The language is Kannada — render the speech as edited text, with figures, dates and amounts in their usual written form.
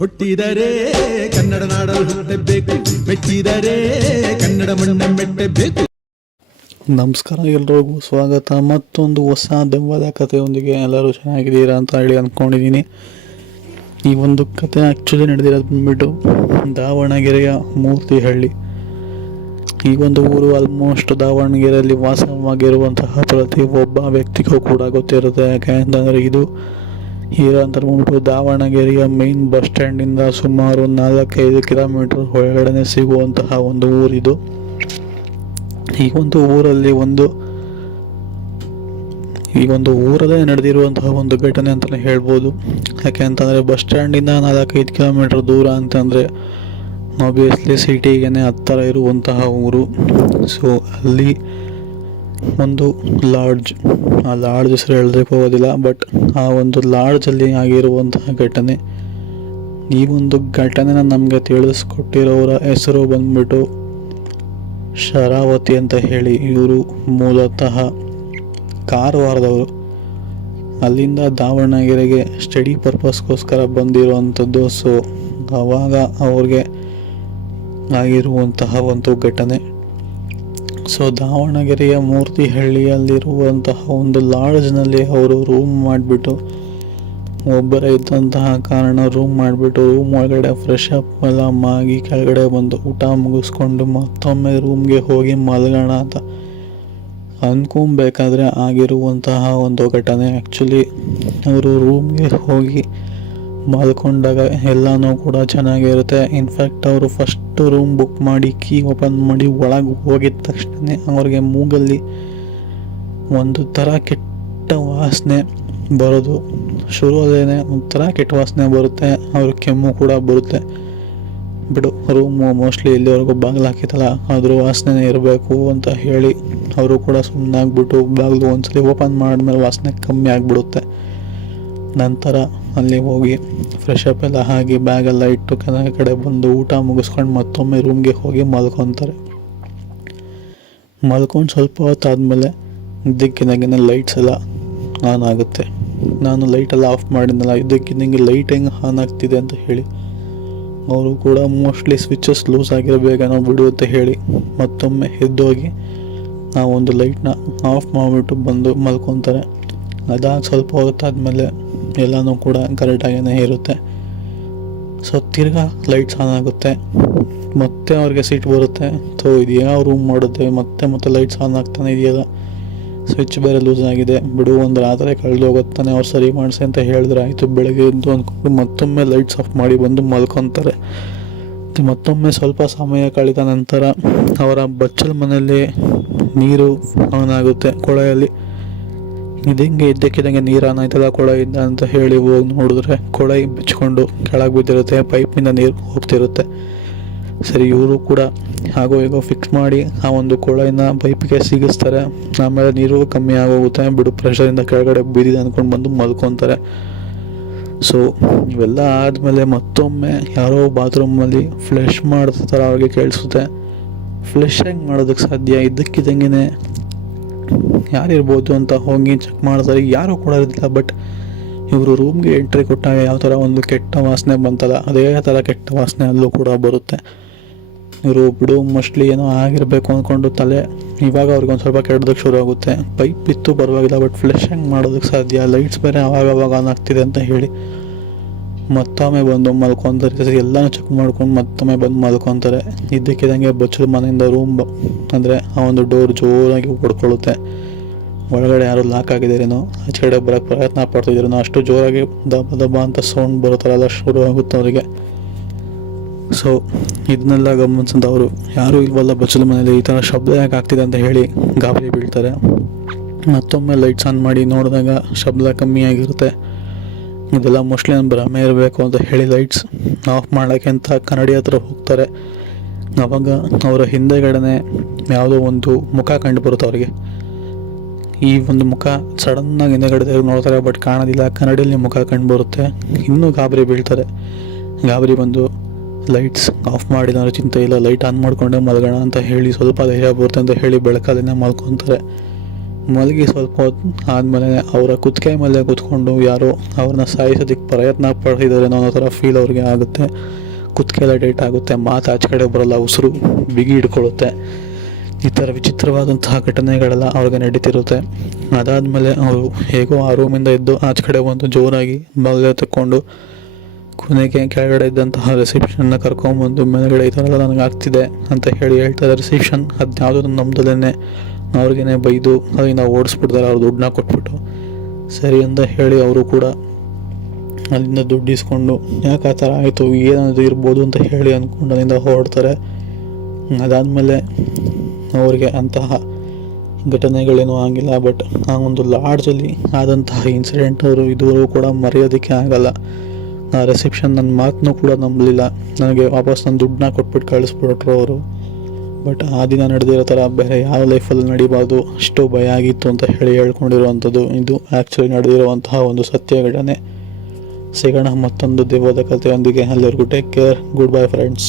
ಹುಟ್ಟಿದರೆ ಕನ್ನಡ ನಾಡಲು ಹುಟ್ಟಬೇಕು, ಮೆಚ್ಚಿದರೆ ಕನ್ನಡ ಮಣ್ಣ ಮೆಟ್ಟಬೇಕು. ನಮಸ್ಕಾರ, ಎಲ್ರಿಗೂ ಸ್ವಾಗತ. ಮತ್ತೊಂದು ಹೊಸ ದೆವ್ವದ ಕಥೆಯೊಂದಿಗೆ ಎಲ್ಲರೂ ಚೆನ್ನಾಗಿದ್ದೀರಾ ಅಂತ ಹೇಳಿ ಅಂದ್ಕೊಂಡಿದ್ದೀನಿ. ಈ ಒಂದು ಕತೆ ಆ್ಯಕ್ಚುಲಿ ನಡೆದಿರೋದು ಬಂದ್ಬಿಟ್ಟು ದಾವಣಗೆರೆಯ ಮೂರ್ತಿಹಳ್ಳಿ. ಈ ಒಂದು ಊರು ಆಲ್ಮೋಸ್ಟ್ ದಾವಣಗೆರೆಯಲ್ಲಿ ವಾಸವಾಗಿರುವಂತಹ ಪ್ರತಿಯೊಬ್ಬ ವ್ಯಕ್ತಿಗೂ ಕೂಡ ಗೊತ್ತಿರುತ್ತೆ. ಯಾಕೆ ಅಂತಂದರೆ ಇದು ಅಂತ ಬಂದ್ಬಿಟ್ಟು ದಾವಣಗೆರೆಯ ಮೇನ್ ಬಸ್ ಸ್ಟ್ಯಾಂಡಿಂದ ಸುಮಾರು 4-5 ಕಿಲೋಮೀಟರ್ ಒಳಗಡೆ ಸಿಗುವಂತಹ ಒಂದು ಊರಿದು. ಈ ಒಂದು ಊರಲ್ಲಿ ಊರಲ್ಲೇ ನಡೆದಿರುವಂತಹ ಒಂದು ಘಟನೆ ಅಂತಲೇ ಹೇಳ್ಬೋದು. ಯಾಕೆ ಅಂತಂದರೆ ಬಸ್ ಸ್ಟ್ಯಾಂಡಿಂದ 4-5 ಕಿಲೋಮೀಟರ್ ದೂರ ಅಂತಂದರೆ ಆಬ್ವಿಯಸ್ಲಿ ಸಿಟಿಗೆ ಹತ್ತಿರ ಇರುವಂತಹ ಊರು. ಸೊ ಅಲ್ಲಿ ಒಂದು ಲಾಡ್ಜ್, ಆ ಲಾಡ್ಜ್ ಹೆಸರು ಹೇಳೋದಕ್ಕೆ ಹೋಗೋದಿಲ್ಲ, ಬಟ್ ಆ ಒಂದು ಲಾಡ್ಜಲ್ಲಿ ಆಗಿರುವಂತಹ ಘಟನೆ. ಈ ಒಂದು ಘಟನೆನ ನಮಗೆ ತಿಳಿಸ್ಕೊಟ್ಟಿರೋರ ಹೆಸರು ಬಂದ್ಬಿಟ್ಟು ಶರಾವತಿ ಅಂತ ಹೇಳಿ. ಇವರು ಮೂಲತಃ ಕಾರವಾರದವರು. ಅಲ್ಲಿಂದ ದಾವಣಗೆರೆಗೆ ಸ್ಟಡಿ ಪರ್ಪಸ್ಗೋಸ್ಕರ ಬಂದಿರುವಂಥದ್ದು. ಸೊ ಆವಾಗ ಅವ್ರಿಗೆ ಆಗಿರುವಂತಹ ಒಂದು ಘಟನೆ. ಸೊ ದಾವಣಗೆರೆಯ ಮೂರ್ತಿಹಳ್ಳಿಯಲ್ಲಿರುವಂತಹ ಒಂದು ಲಾಡ್ಜ್ನಲ್ಲಿ ಅವರು ರೂಮ್ ಮಾಡಿಬಿಟ್ಟು, ಒಬ್ಬರೇ ಇದ್ದಂತಹ ಕಾರಣ ರೂಮ್ ಒಳಗಡೆ ಫ್ರೆಶ್ ಅಪ್ ಎಲ್ಲ ಆಗಿ ಕೆಳಗಡೆ ಬಂದು ಊಟ ಮುಗಿಸ್ಕೊಂಡು ಮತ್ತೊಮ್ಮೆ ರೂಮ್ಗೆ ಹೋಗಿ ಮಲಗೋಣ ಅಂತ ಅಂದ್ಕೊಬೇಕಾದ್ರೆ ಆಗಿರುವಂತಹ ಒಂದು ಘಟನೆ. ಆ್ಯಕ್ಚುಲಿ ಅವರು ರೂಮ್ಗೆ ಹೋಗಿ ಮಲ್ಕೊಂಡಾಗ ಎಲ್ಲನೂ ಕೂಡ ಚೆನ್ನಾಗಿರುತ್ತೆ. ಇನ್ಫ್ಯಾಕ್ಟ್ ಅವರು ಫಸ್ಟ್ ರೂಮ್ ಬುಕ್ ಮಾಡಿ ಕೀ ಓಪನ್ ಮಾಡಿ ಒಳಗೆ ಹೋಗಿದ ತಕ್ಷಣ ಅವ್ರಿಗೆ ಮೂಗಲ್ಲಿ ಒಂದು ಥರ ಕೆಟ್ಟ ವಾಸನೆ ಬರೋದು ಶುರುವಾದೇನೆ. ಒಂಥರ ಕೆಟ್ಟ ವಾಸನೆ ಬರುತ್ತೆ, ಅವ್ರ ಕೆಮ್ಮು ಕೂಡ ಬರುತ್ತೆ. ಬಿಡು, ರೂಮು ಮೋಸ್ಟ್ಲಿ ಇಲ್ಲಿವರೆಗೂ ಬಾಗಿಲು ಹಾಕಿತ್ತಲ್ಲ ಅದ್ರ ವಾಸನೆ ಇರಬೇಕು ಅಂತ ಹೇಳಿ ಅವರು ಕೂಡ ಸುಮ್ಮನಾಗ್ಬಿಟ್ಟು ಬಾಗಿಲು ಒಂದ್ಸಲಿ ಓಪನ್ ಮಾಡಿದ್ಮೇಲೆ ವಾಸನೆ ಕಮ್ಮಿ ಆಗಿಬಿಡುತ್ತೆ. ನಂತರ ಅಲ್ಲಿ ಹೋಗಿ ಫ್ರೆಶ್ ಅಪ್ ಎಲ್ಲ ಆಗಿ ಬ್ಯಾಗೆಲ್ಲ ಇಟ್ಟು ಕಡೆ ಬಂದು ಊಟ ಮುಗಿಸ್ಕೊಂಡು ಮತ್ತೊಮ್ಮೆ ರೂಮ್ಗೆ ಹೋಗಿ ಮಲ್ಕೊತಾರೆ. ಮಲ್ಕೊಂಡು ಸ್ವಲ್ಪ ಹೊತ್ತಾದಮೇಲೆ ಇದ್ದಕ್ಕಿದ್ದಂಗೆ ಲೈಟ್ಸ್ ಎಲ್ಲ ಆನ್ ಆಗುತ್ತೆ. ನಾನು ಲೈಟೆಲ್ಲ ಆಫ್ ಮಾಡಿದ್ನಲ್ಲ, ಇದ್ದಕ್ಕಿದ್ದಂಗೆ ಲೈಟ್ ಹೆಂಗೆ ಆನ್ ಆಗ್ತಿದೆ ಅಂತ ಹೇಳಿ ಅವರು ಕೂಡ ಮೋಸ್ಟ್ಲಿ ಸ್ವಿಚಸ್ ಲೂಸ್ ಆಗಿರಬೇಕನೋ ಬಿಡು ಅಂತ ಹೇಳಿ ಮತ್ತೊಮ್ಮೆ ಎದ್ದೋಗಿ ಆ ಒಂದು ಲೈಟ್ನ ಆಫ್ ಮಾಡಿಬಿಟ್ಟು ಬಂದು ಮಲ್ಕೊತಾರೆ. ಅದಾಗಿ ಸ್ವಲ್ಪ ಹೊತ್ತಾದಮೇಲೆ ಎಲ್ಲನೂ ಕೂಡ ಕರೆಕ್ಟಾಗೇ ಇರುತ್ತೆ. ಸೊ ತಿರ್ಗಾ ಲೈಟ್ಸ್ ಆನ್ ಆಗುತ್ತೆ. ಮತ್ತೆ ಅವ್ರಿಗೆ ಸಿಟ್ಟು ಬರುತ್ತೆ. ಸೊ ಇದು ಯಾವ ರೂಮ್ ಮಾಡುತ್ತೆ, ಮತ್ತೆ ಲೈಟ್ಸ್ ಆನ್ ಆಗ್ತಾನೆ ಇದೆಯಲ್ಲ, ಸ್ವಿಚ್ ಬೇರೆ ಲೂಸ್ ಆಗಿದೆ, ಬಿಡು ಒಂದು ರಾತ್ರಿ ಕಳೆದು ಹೋಗುತ್ತಾನೆ, ಅವ್ರು ಸರಿ ಮಾಡಿಸಿ ಅಂತ ಹೇಳಿದ್ರೆ ಆಯಿತು. ಬೆಳಗ್ಗೆ ಎದ್ದು ಅಂದ್ಕೊಂಡು ಮತ್ತೊಮ್ಮೆ ಲೈಟ್ಸ್ ಆಫ್ ಮಾಡಿ ಬಂದು ಮಲ್ಕೊತಾರೆ. ಮತ್ತೊಮ್ಮೆ ಸ್ವಲ್ಪ ಸಮಯ ಕಳೆದ ನಂತರ ಅವರ ಬಚ್ಚಲ ಮನೆಯಲ್ಲಿ ನೀರು ಆನ್ ಆಗುತ್ತೆ ಕೊಳೆಯಲ್ಲಿ. ಇದಂಗೆ ಇದ್ದಕ್ಕಿದ್ದಂಗೆ ನೀರು ಆನ್ ಆಯ್ತಲ್ಲ ಕೊಳೆಯಿಂದ ಅಂತ ಹೇಳಿ ಹೋಗಿ ನೋಡಿದ್ರೆ ಕೊಳೆ ಬಿಚ್ಕೊಂಡು ಕೆಳಗೆ ಬಿದ್ದಿರುತ್ತೆ, ಪೈಪಿಂದ ನೀರು ಹೋಗ್ತಿರುತ್ತೆ. ಸರಿ, ಇವರು ಕೂಡ ಹಾಗೋ ಹೀಗೋ ಫಿಕ್ಸ್ ಮಾಡಿ ಆ ಒಂದು ಕೊಳೆನ ಪೈಪಿಗೆ ಸಿಗಿಸ್ತಾರೆ. ಆಮೇಲೆ ನೀರು ಕಮ್ಮಿ ಆಗೋಗುತ್ತೆ, ಬಿಡು ಪ್ರೆಷರಿಂದ ಕೆಳಗಡೆ ಬಿದ್ದಿದೆ ಅಂದ್ಕೊಂಡು ಬಂದು ಮಲ್ಕೊತಾರೆ. ಸೊ ಇವೆಲ್ಲ ಆದಮೇಲೆ ಮತ್ತೊಮ್ಮೆ ಯಾರೋ ಬಾತ್ರೂಮಲ್ಲಿ ಫ್ಲಶ್ ಮಾಡ್ತಾರೆ, ಅವ್ರಿಗೆ ಕೇಳಿಸುತ್ತೆ. ಫ್ಲಶ್ ಹೆಂಗೆ ಮಾಡೋದಕ್ಕೆ ಸಾಧ್ಯ? ಇದ್ದಕ್ಕಿದ್ದಂಗೆ ಯಾರಿರ್ಬೋದು ಅಂತ ಹೋಗಿ ಚೆಕ್ ಮಾಡ್ತಾರೆ, ಯಾರೂ ಕೂಡ ಇರೋದಿಲ್ಲ. ಬಟ್ ಇವರು ರೂಮ್ಗೆ ಎಂಟ್ರಿ ಕೊಟ್ಟಾಗ ಯಾವ ಥರ ಒಂದು ಕೆಟ್ಟ ವಾಸನೆ ಬಂತಲ್ಲ, ಅದೇ ಥರ ಕೆಟ್ಟ ವಾಸನೆ ಅಲ್ಲೂ ಕೂಡ ಬರುತ್ತೆ. ಇವರು ಬಿಡು ಮೋಸ್ಟ್ಲಿ ಏನೋ ಆಗಿರಬೇಕು ಅಂದ್ಕೊಂಡು ಇವಾಗ ಅವ್ರಿಗೊಂದು ಸ್ವಲ್ಪ ಕೆಟ್ಟದಕ್ಕೆ ಶುರು ಆಗುತ್ತೆ. ಪೈಪ್ ಬಿತ್ತು ಪರವಾಗಿಲ್ಲ, ಬಟ್ ಫ್ಲಶ್ ಹೆಂಗೆ ಮಾಡೋದಕ್ಕೆ ಸಾಧ್ಯ? ಲೈಟ್ಸ್ ಬೇರೆ ಆವಾಗ ಆನ್ ಆಗ್ತಿದೆ ಅಂತ ಹೇಳಿ ಮತ್ತೊಮ್ಮೆ ಬಂದು ಮಲ್ಕೊತಾರೆ. ಎಲ್ಲನೂ ಚೆಕ್ ಮಾಡ್ಕೊಂಡು ಮತ್ತೊಮ್ಮೆ ಬಂದು ಮಲ್ಕೊತಾರೆ. ಇದ್ದಕ್ಕಿದ್ದಂಗೆ ಬಚ್ಚಲ ಮನೆಯಿಂದ ರೂಮ್ ಅಂದರೆ ಆ ಒಂದು ಡೋರ್ ಜೋರಾಗಿ ಹೊಡ್ಕೊಳ್ಳುತ್ತೆ. ಒಳಗಡೆ ಯಾರು ಲಾಕ್ ಆಗಿದ್ದಾರೇನೋ, ಆಚೆ ಕಡೆ ಬರೋಕ್ಕೆ ಪ್ರಯತ್ನ ಪಡ್ತಿದ್ದೀರೇನೋ, ಅಷ್ಟು ಜೋರಾಗಿ ದಬ ಅಂತ ಸೌಂಡ್ ಬರುತ್ತಾರಲ್ಲ ಶುರು ಆಗುತ್ತೆ ಅವರಿಗೆ. ಸೊ ಇದನ್ನೆಲ್ಲ ಗಮನಿಸಿದವರು ಯಾರೂ ಇಲ್ವಲ್ಲ ಬಚ್ಚಲ ಮನೇಲಿ, ಈ ಥರ ಶಬ್ದ ಯಾಕೆ ಆಗ್ತಿದೆ ಅಂತ ಹೇಳಿ ಗಾಬರಿ ಬೀಳ್ತಾರೆ. ಮತ್ತೊಮ್ಮೆ ಲೈಟ್ಸ್ ಆನ್ ಮಾಡಿ ನೋಡಿದಾಗ ಶಬ್ದ ಕಮ್ಮಿಯಾಗಿರುತ್ತೆ. ಇದೆಲ್ಲ ಮೋಸ್ಟ್ಲಿ ನಾನು ಭ್ರಮೆ ಇರಬೇಕು ಅಂತ ಹೇಳಿ ಲೈಟ್ಸ್ ಆಫ್ ಮಾಡೋಕ್ಕೆ ಅಂತ ಕನ್ನಡಿ ಹತ್ರ ಹೋಗ್ತಾರೆ. ಆವಾಗ ಅವರ ಹಿಂದೆಗಡೆ ಯಾವುದೋ ಒಂದು ಮುಖ ಕಂಡು ಬರುತ್ತೆ ಅವರಿಗೆ. ಈ ಒಂದು ಮುಖ ಸಡನ್ನಾಗಿ ಹಿಂದೆಗಡೆ ನೋಡ್ತಾರೆ, ಬಟ್ ಕಾಣೋದಿಲ್ಲ. ಕನ್ನಡಿಯಲ್ಲಿ ಮುಖ ಕಂಡು ಬರುತ್ತೆ. ಇನ್ನೂ ಗಾಬರಿ ಬೀಳ್ತಾರೆ. ಗಾಬರಿ ಬಂದು ಲೈಟ್ಸ್ ಆಫ್ ಮಾಡಿದ್ರೆ ಚಿಂತೆ ಇಲ್ಲ, ಲೈಟ್ ಆನ್ ಮಾಡಿಕೊಂಡೆ ಮಲಗೋಣ ಅಂತ ಹೇಳಿ ಸ್ವಲ್ಪ ಧೈರ್ಯ ಬರುತ್ತೆ ಅಂತ ಹೇಳಿ ಬೆಳಕಲ್ಲೇ ಮಲ್ಕೊತಾರೆ. ಮಲಗಿ ಸ್ವಲ್ಪ ಹೊತ್ತು ಆದಮೇಲೆ ಅವರ ಕುತ್ತಿಗೆ ಮೇಲೆ ಕೂತ್ಕೊಂಡು ಯಾರೋ ಅವ್ರನ್ನ ಸಾಯಿಸೋದಕ್ಕೆ ಪ್ರಯತ್ನ ಪಡ್ತಿದ್ದಾರೆ ಅನ್ನೋ ಥರ ಫೀಲ್ ಅವ್ರಿಗೆ ಆಗುತ್ತೆ. ಕುತ್ತಿಗೆ ಎಲ್ಲ ಡೇಟ್ ಆಗುತ್ತೆ, ಮಾತು ಆಚೆ ಕಡೆ ಬರೋಲ್ಲ, ಉಸಿರು ಬಿಗಿ ಹಿಡ್ಕೊಳ್ಳುತ್ತೆ. ಈ ಥರ ವಿಚಿತ್ರವಾದಂತಹ ಘಟನೆಗಳೆಲ್ಲ ಅವ್ರಿಗೆ ನಡೀತಿರುತ್ತೆ. ಅದಾದಮೇಲೆ ಅವರು ಹೇಗೋ ಆ ರೂಮಿಂದ ಎದ್ದು ಆಚೆ ಕಡೆ ಬಂದು ಜೋರಾಗಿ ಬಾಗಿಲು ತಕ್ಕೊಂಡು ಕೊನೆಗೆ ಕೆಳಗಡೆ ಇದ್ದಂತಹ ರಿಸೆಪ್ಷನ್ನ ಕರ್ಕೊಂಬಂದು ಮೇಲ್ಗಡೆ ಈ ಥರ ಎಲ್ಲ ನನಗೆ ಆಗ್ತಿದೆ ಅಂತ ಹೇಳ್ತಾರೆ. ರಿಸೆಪ್ಷನ್ ಅದ್ಯಾವುದೂ ನಮ್ಮದಲ್ಲೇ ಅವ್ರಿಗೇನೆ ಬೈದು ಅದರಿಂದ ಓಡಿಸ್ಬಿಡ್ತಾರೆ, ಅವ್ರು ದುಡ್ಡನ್ನ ಕೊಟ್ಬಿಟ್ಟು. ಸರಿ ಅಂತ ಹೇಳಿ ಅವರು ಕೂಡ ಅಲ್ಲಿಂದ ದುಡ್ಡು ಇಸ್ಕೊಂಡು ಯಾಕೆ ಆ ಥರ ಆಯಿತು, ಏನಾದರೂ ಇರ್ಬೋದು ಅಂತ ಹೇಳಿ ಅಂದ್ಕೊಂಡು ಅಲ್ಲಿಂದ ಹೊರಡ್ತಾರೆ. ಅದಾದಮೇಲೆ ಅವರಿಗೆ ಅಂತಹ ಘಟನೆಗಳೇನೂ ಆಗಿಲ್ಲ. ಬಟ್ ಆ ಒಂದು ಲಾಡ್ಜಲ್ಲಿ ಆದಂತಹ ಇನ್ಸಿಡೆಂಟ್ ಅವರು ಇದುವರೆಗೂ ಕೂಡ ಮರೆಯೋದಕ್ಕೆ ಆಗಲ್ಲ. ಆ ರಿಸೆಪ್ಷನ್ ನನ್ನ ಮಾತನ್ನೂ ಕೂಡ ನಂಬಲಿಲ್ಲ, ನನಗೆ ವಾಪಸ್ ನನ್ನ ದುಡ್ಡನ್ನ ಕೊಟ್ಬಿಟ್ಟು ಕಳಿಸ್ಬಿಟ್ರು ಅವರು. ಬಟ್ ಆ ದಿನ ನಡೆದಿರೋ ಥರ ಬೇರೆ ಯಾವ ಲೈಫಲ್ಲಿ ನಡಿಬಾರ್ದು, ಅಷ್ಟು ಭಯ ಆಗಿತ್ತು ಅಂತ ಹೇಳ್ಕೊಂಡಿರುವಂಥದ್ದು ಇದು ಆ್ಯಕ್ಚುಲಿ ನಡೆದಿರುವಂತಹ ಒಂದು ಸತ್ಯ ಘಟನೆ. ಸಿಗೋಣ ಮತ್ತೊಂದು ದೆವ್ವದ ಕಥೆಯೊಂದಿಗೆ. ಅಲ್ಲಿವರೆಗೂ take care, good bye friends.